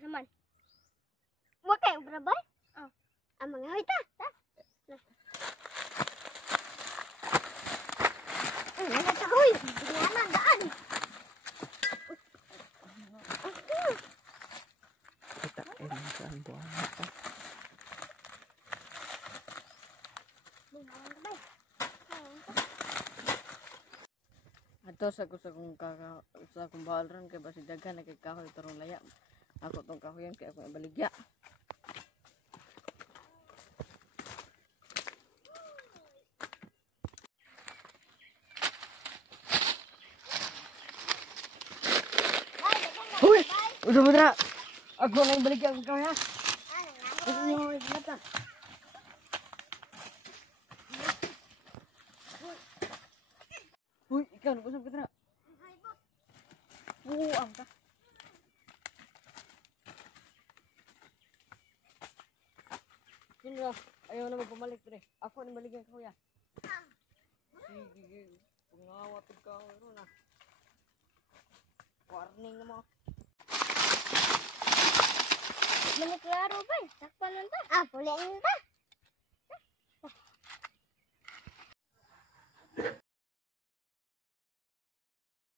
saman. Huwag kayo brabay. Oh. Ang mga hoy ta. Ano ta hoy? Tingnan daan. Kita saan buwan ito. Ato sa kong bahalran kay basi daghan na kay kahoy tarong laya. Ako tong kahoy kay ako ibaligya. Uy! Udah bener. Aku nang ibaligya ang kahoy ha. Ano yung mata? Uy, ikan kusam kita. Ang ka. Sino? Ayaw na magpamalik pre. Ako nang baligyan ko ya. Sige, pangawat ka ro na. Warning mo. Maniklaro ba? Takpan nun ta. Ah, puliin ta.